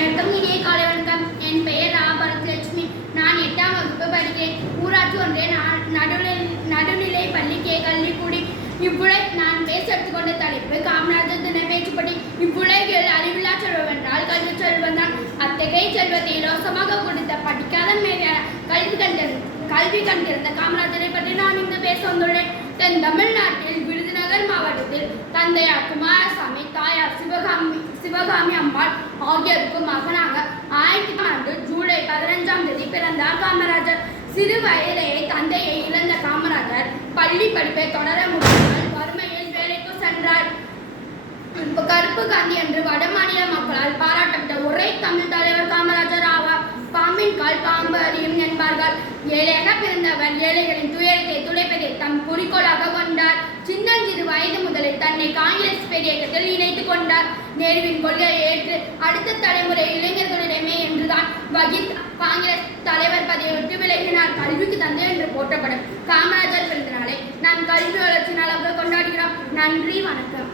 அனைவருக்கும் இனிய காலை வணக்கம். என் பெயர் ராபரத்லட்சுமி. நான் 8ஆம் வகுப்பு படிக்கிறேன். ஊராட்சி ஒன்றிய நடுநிலை பள்ளி கல்விக்கூடி. நான் பேச எடுத்துக்கொண்ட தலைப்பு காமராஜர் தின பேச்சுப்படி. இவ்வுலகில் அறிவில்லா செல்வம் என்றால் கல்வி செல்வம் தான். அத்தகைய செல்வத்தை இலவசமாக கொடுத்த படிக்காத மேலான கல்வி கண்டிருந்த காமராஜரை பற்றி நான் இங்கு பேச வந்துள்ளேன். தென் தமிழ்நாட்டில் விருதுநகர் மாவட்டத்தில் தந்தையார் குமாரசாமி, தாயார் சிவகாமி அம்பாள் ஆகியோருக்கு மகனாக 1900 ஜூலை 15ஆம் தேதி பிறந்தார் காமராஜர். சிறு வயதிலேயே தந்தையை இழந்த காமராஜர் பள்ளி படிப்பை தொடர முடியாமல் வறுமையில் வேலைக்கு சென்றார். கருப்பு காந்தி என்று வட மாநில மக்களால் பாராட்டப்பட்ட ஒரே தமிழ் தலைவர் காமராஜர் ஆவார். பாம்பின் கால் பாம்பு அறியும் என்பார்கள். ஏழையாக பிறந்தவர் ஏழைகளின் துயரத்தை துடைப்பதை தம் குறிக்கோளாக கொண்டார். சின்னஞ்சிறு வயது முதலில் தன்னை காங்கிரஸ் பேரியக்கத்தில் இணைத்துக் கொண்டார். நேருவின் கொள்கையை ஏற்று அடுத்த தலைமுறை இளைஞர்களிடமே என்றுதான் வகித் காங்கிரஸ் தலைவர் பதவியை விட்டு விலகினார். கல்விக்கு தந்தை என்று போற்றப்படும் காமராஜர் பிறந்த நாளை நாம் கல்வி வளர்ச்சி நாளாக கொண்டாடுகிறோம். நன்றி, வணக்கம்.